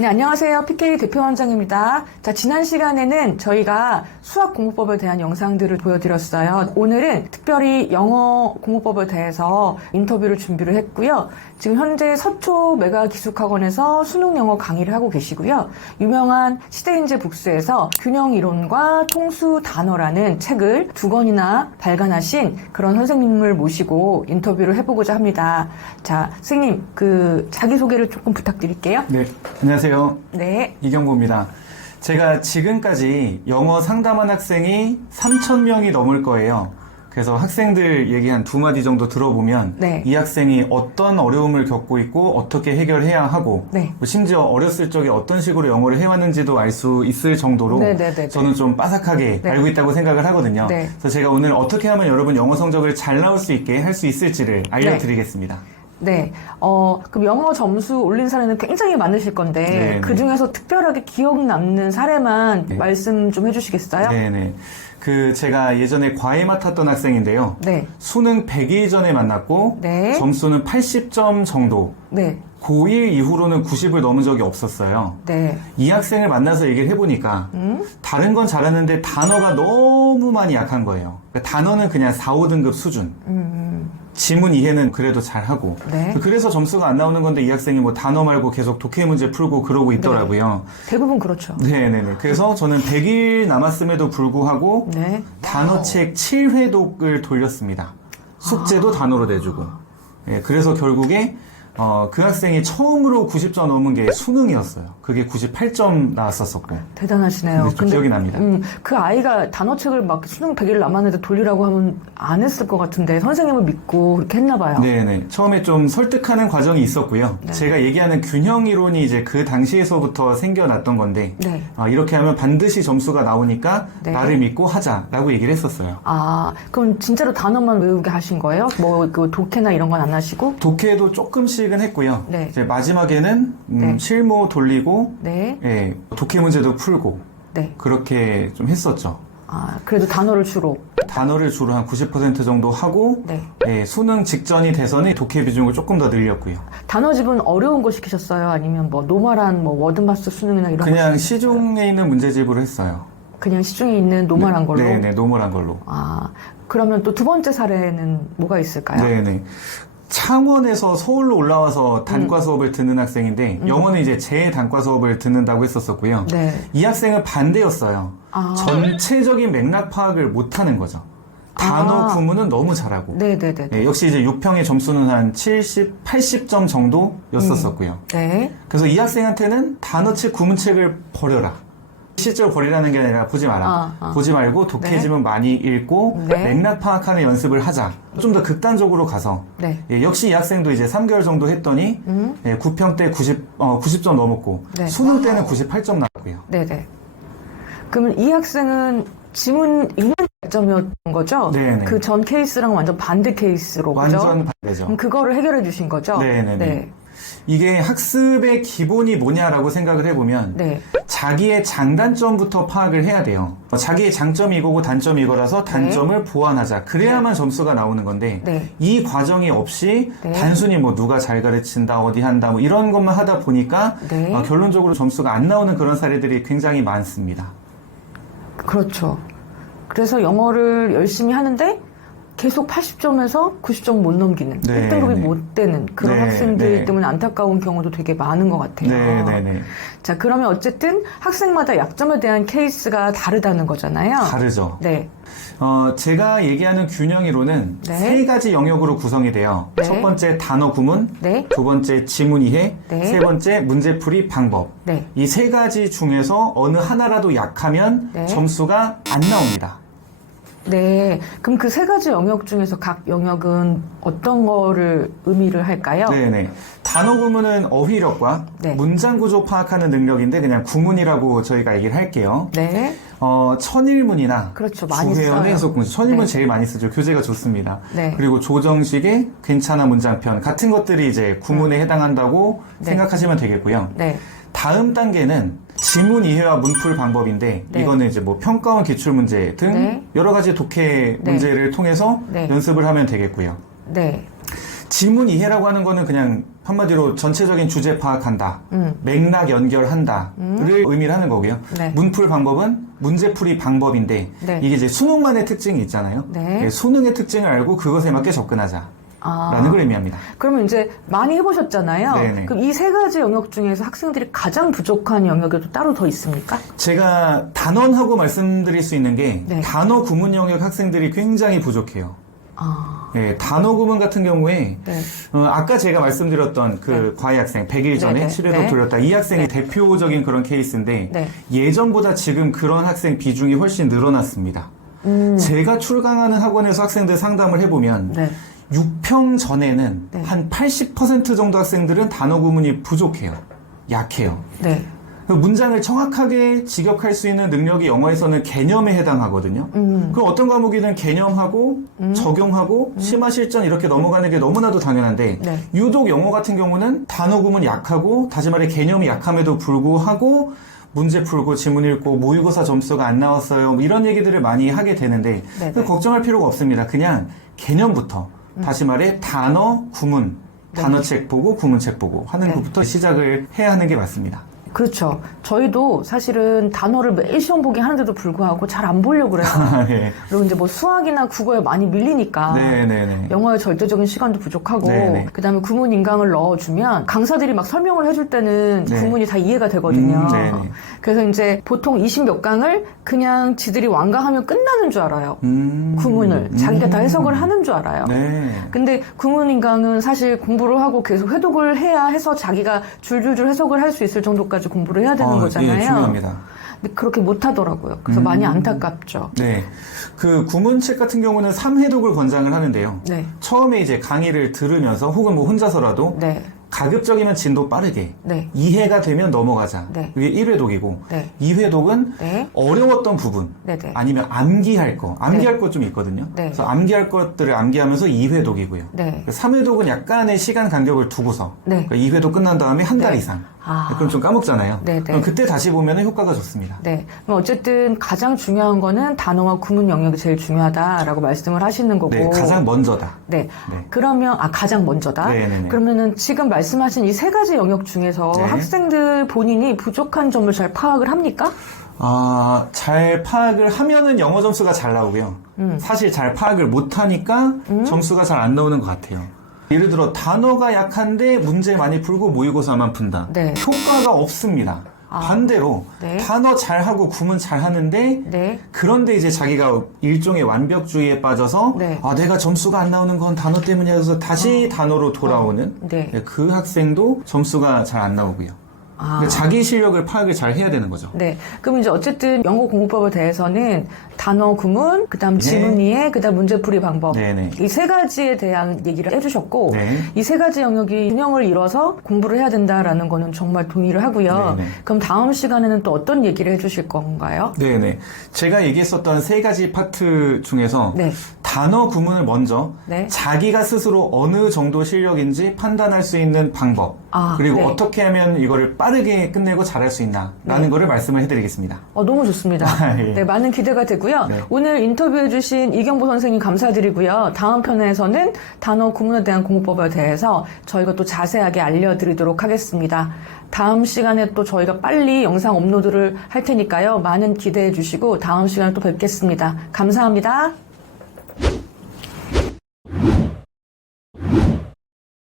네, 안녕하세요. PK 대표원장입니다. 자, 지난 시간에는 저희가 수학 공부법에 대한 영상들을 보여드렸어요. 오늘은 특별히 영어 공부법에 대해서 인터뷰를 준비를 했고요. 지금 현재 서초 메가기숙학원에서 수능 영어 강의를 하고 계시고요. 유명한 시대인재 북스에서 균형 이론과 통수 단어라는 책을 2권이나 발간하신 그런 선생님을 모시고 인터뷰를 해보고자 합니다. 자, 선생님, 자기소개를 조금 부탁드릴게요. 네, 안녕하세요. 네. 이경보입니다. 제가 지금까지 영어 상담한 학생이 3,000명이 넘을 거예요. 그래서 학생들 얘기 한 2마디 정도 들어보면 네. 이 학생이 어떤 어려움을 겪고 있고 어떻게 해결해야 하고 네. 심지어 어렸을 적에 어떤 식으로 영어를 해왔는지도 알 수 있을 정도로 네네네. 저는 좀 빠삭하게 네. 알고 있다고 생각을 하거든요. 네. 그래서 제가 오늘 어떻게 하면 여러분 영어 성적을 잘 나올 수 있게 할 수 있을지를 알려드리겠습니다. 네. 그럼 영어 점수 올린 사례는 굉장히 많으실 건데, 네네. 그 중에서 특별하게 기억 남는 사례만 네. 말씀 좀 해주시겠어요? 네네. 제가 예전에 과외 맡았던 학생인데요. 네. 수능 100일 전에 만났고, 네. 점수는 80점 정도. 네. 고1 이후로는 90을 넘은 적이 없었어요. 네. 이 학생을 만나서 얘기를 해보니까, 다른 건 잘하는데 단어가 너무 많이 약한 거예요. 그러니까 단어는 그냥 4, 5등급 수준. 지문 이해는 그래도 잘하고. 네. 그래서 점수가 안 나오는 건데 이 학생이 뭐 단어 말고 계속 독해 문제 풀고 그러고 있더라고요. 대부분 그렇죠. 네네네. 그래서 저는 100일 남았음에도 불구하고 네. 단어책 7회독을 돌렸습니다. 숙제도 단어로 내주고. 예, 그래서 결국에 그 학생이 처음으로 90점 넘은 게 수능이었어요. 그게 98점 나왔었었고. 대단하시네요. 좀 기억이 납니다. 그 아이가 단어책을 막 수능 100일 남았는데 돌리라고 하면 안 했을 것 같은데, 선생님을 믿고 그렇게 했나 봐요. 네네. 처음에 좀 설득하는 과정이 있었고요. 네. 제가 얘기하는 균형 이론이 이제 그 당시에서부터 생겨났던 건데, 네. 이렇게 하면 반드시 점수가 나오니까 네. 나를 믿고 하자라고 얘기를 했었어요. 그럼 진짜로 단어만 외우게 하신 거예요? 독해나 이런 건 안 하시고? 독해도 조금씩은 했고요. 네. 이제 마지막에는 네. 실무 돌리고, 네. 예, 독해 문제도 풀고 네. 그렇게 좀 했었죠. 그래도 단어를 주로. 단어를 주로 한 90% 정도 하고, 네. 예, 수능 직전이 돼서는 독해 비중을 조금 더 늘렸고요. 단어집은 어려운 거 시키셨어요? 아니면 노멀한 워드마스 수능이나 이런 그냥 거 시중에 있는 문제집으로 했어요. 그냥 시중에 있는 노멀한 걸로? 네네, 노멀한 걸로. 그러면 또 두 번째 사례는 뭐가 있을까요? 네네. 창원에서 서울로 올라와서 단과 수업을 듣는 학생인데, 영어는 이제 제 단과 수업을 듣는다고 했었었고요. 네. 이 학생은 반대였어요. 전체적인 맥락 파악을 못하는 거죠. 단어 구문은 너무 잘하고. 네네네. 네, 역시 이제 6평의 점수는 한 70, 80점 정도였었었고요. 네. 그래서 이 학생한테는 단어책, 구문책을 버려라. 실제로 버리라는 게 아니라 보지 마라. 보지 말고 독해지문 많이 읽고 네. 맥락 파악하는 연습을 하자. 좀 더 극단적으로 가서 네. 예, 역시 이 학생도 이제 3개월 정도 했더니 9평 때 90점 넘었고 네. 수능 때는 98점 나왔고요. 네네. 그러면 이 학생은 지문 읽는 점이었던 거죠? 네네. 그 전 케이스랑 완전 반대 케이스로, 그죠? 완전 반대죠. 그럼 그거를 해결해 주신 거죠? 네네네. 네. 이게 학습의 기본이 뭐냐라고 생각을 해보면 네. 자기의 장단점부터 파악을 해야 돼요. 자기의 장점이 이거고 단점이 이거라서 단점을 보완하자. 그래야만 점수가 나오는 건데 네. 이 과정이 없이 네. 단순히 누가 잘 가르친다, 어디 한다, 이런 것만 하다 보니까 네. 결론적으로 점수가 안 나오는 그런 사례들이 굉장히 많습니다. 그렇죠. 그래서 영어를 열심히 하는데 계속 80점에서 90점 못 넘기는, 네, 1등급이 네. 못 되는 그런 네, 학생들 네. 때문에 안타까운 경우도 되게 많은 것 같아요. 네네네. 자, 그러면 어쨌든 학생마다 약점에 대한 케이스가 다르다는 거잖아요. 다르죠. 네. 제가 얘기하는 균형 이론은 네. 3가지 영역으로 구성이 돼요. 네. 첫 번째 단어 구문, 네. 두 번째 지문 이해, 네. 세 번째 문제풀이 방법. 네. 이 3가지 중에서 어느 하나라도 약하면 네. 점수가 안 나옵니다. 네. 그럼 그 3가지 영역 중에서 각 영역은 어떤 거를 의미를 할까요? 네네. 단어 구문은 어휘력과 네. 문장 구조 파악하는 능력인데 그냥 구문이라고 저희가 얘기를 할게요. 네. 천일문이나 그렇죠. 많이 주회원의 써요. 해석문제. 천일문 네. 제일 많이 쓰죠. 교재가 좋습니다. 네. 그리고 조정식의 괜찮아 문장편 같은 것들이 이제 구문에 해당한다고 네. 생각하시면 되겠고요. 네. 다음 단계는 지문 이해와 문풀 방법인데 네. 이거는 이제 평가원 기출문제 등 네. 여러 가지 독해 네. 문제를 통해서 네. 연습을 하면 되겠고요. 네. 지문 이해라고 하는 거는 그냥 한마디로 전체적인 주제 파악한다, 맥락 연결한다를 의미를 하는 거고요. 네. 문풀 방법은 문제풀이 방법인데 네. 이게 이제 수능만의 특징이 있잖아요. 네. 예, 수능의 특징을 알고 그것에 맞게 접근하자. 라는 걸 의미합니다. 그러면 이제 많이 해보셨잖아요. 네네. 그럼 이 세 가지 영역 중에서 학생들이 가장 부족한 영역이 또 따로 더 있습니까? 제가 단언하고 말씀드릴 수 있는 게 네. 단어 구문 영역 학생들이 굉장히 부족해요. 예, 단어 구문 같은 경우에 네. 아까 제가 말씀드렸던 그 과외 학생 100일 전에 네네. 7회독 네. 돌렸다 이 학생이 대표적인 그런 케이스인데 네. 예전보다 지금 그런 학생 비중이 훨씬 늘어났습니다. 제가 출강하는 학원에서 학생들 상담을 해보면 네. 6평 전에는 네. 한 80% 정도 학생들은 단어 구문이 부족해요. 약해요. 네. 그 문장을 정확하게 직역할 수 있는 능력이 영어에서는 개념에 해당하거든요. 그럼 어떤 과목이든 개념하고 적용하고 심화 실전 이렇게 넘어가는 게 너무나도 당연한데 네. 유독 영어 같은 경우는 단어 구문 약하고 다시 말해 개념이 약함에도 불구하고 문제 풀고 지문 읽고 모의고사 점수가 안 나왔어요. 뭐 이런 얘기들을 많이 하게 되는데 네네. 그 걱정할 필요가 없습니다. 그냥 개념부터 다시 말해 단어, 구문, 단어책 보고 구문책 보고 하는 네. 것부터 시작을 해야 하는 게 맞습니다. 그렇죠. 저희도 사실은 단어를 매일 시험 보기 하는데도 불구하고 잘 안 보려고 그래요. 네. 그리고 이제 뭐 수학이나 국어에 많이 밀리니까 네네네. 영어의 절대적인 시간도 부족하고 네네. 그다음에 구문 인강을 넣어주면 강사들이 막 설명을 해줄 때는 네. 구문이 다 이해가 되거든요. 네네. 그래서 이제 보통 20몇 강을 그냥 지들이 완강하면 끝나는 줄 알아요. 구문을 자기가 다 해석을 하는 줄 알아요. 네. 근데 구문 인강은 사실 공부를 하고 계속 회독을 해야 해서 자기가 줄줄줄 해석을 할 수 있을 정도까지 공부를 해야 되는 거잖아요. 예, 중요합니다. 근데 그렇게 못 하더라고요. 그래서 많이 안타깝죠. 네. 그 구문책 같은 경우는 3회독을 권장을 하는데요. 네. 처음에 이제 강의를 들으면서 혹은 뭐 혼자서라도 네. 가급적이면 진도 빠르게 네. 이해가 되면 넘어가자. 네. 그게 1회독이고 네. 2회독은 네. 어려웠던 부분 네네. 아니면 암기할 거. 암기할 것 좀 있거든요. 네. 그래서 암기할 것들을 암기하면서 2회독이고요. 네. 3회독은 약간의 시간 간격을 두고서 네. 그러니까 2회독 끝난 다음에 한 달 네. 이상. 아. 그럼 좀 까먹잖아요. 네네. 그럼 그때 다시 보면 효과가 좋습니다. 네. 그럼 어쨌든 가장 중요한 거는 단어와 구문 영역이 제일 중요하다라고 말씀을 하시는 거고. 네, 가장 먼저다. 네. 네. 그러면 가장 먼저다. 네네네. 그러면은 지금 말씀하신 이 세 가지 영역 중에서 네. 학생들 본인이 부족한 점을 잘 파악을 합니까? 잘 파악을 하면은 영어 점수가 잘 나오고요. 사실 잘 파악을 못하니까 점수가 잘 안 나오는 것 같아요. 예를 들어 단어가 약한데 문제 많이 풀고 모의고사만 푼다. 네. 효과가 없습니다. 반대로 네. 단어 잘하고 구문 잘하는데 네. 그런데 이제 자기가 일종의 완벽주의에 빠져서 네. 내가 점수가 안 나오는 건 단어 때문이야 해서 다시 단어로 돌아오는 네. 그 학생도 점수가 잘 안 나오고요. 그러니까 자기 실력을 파악을 잘 해야 되는 거죠. 네. 그럼 이제 어쨌든 영어 공부법에 대해서는 단어 구문, 그다음 네. 지문 이해, 그다음 문제풀이 방법. 네네. 이 세 가지에 대한 얘기를 해주셨고 네. 이 세 가지 영역이 균형을 이뤄서 공부를 해야 된다라는 거는 정말 동의를 하고요. 네네. 그럼 다음 시간에는 또 어떤 얘기를 해주실 건가요? 네네. 제가 얘기했었던 세 가지 파트 중에서 네. 단어 구문을 먼저 네. 자기가 스스로 어느 정도 실력인지 판단할 수 있는 방법 그리고 네. 어떻게 하면 이거를 빠르게 끝내고 잘할 수 있나라는 네. 거를 말씀을 해드리겠습니다. 너무 좋습니다. 예. 네, 많은 기대가 되고요. 네. 오늘 인터뷰해주신 이경보 선생님 감사드리고요. 다음 편에서는 단어 구문에 대한 공부법에 대해서 저희가 또 자세하게 알려드리도록 하겠습니다. 다음 시간에 또 저희가 빨리 영상 업로드를 할 테니까요. 많은 기대해 주시고 다음 시간에 또 뵙겠습니다. 감사합니다.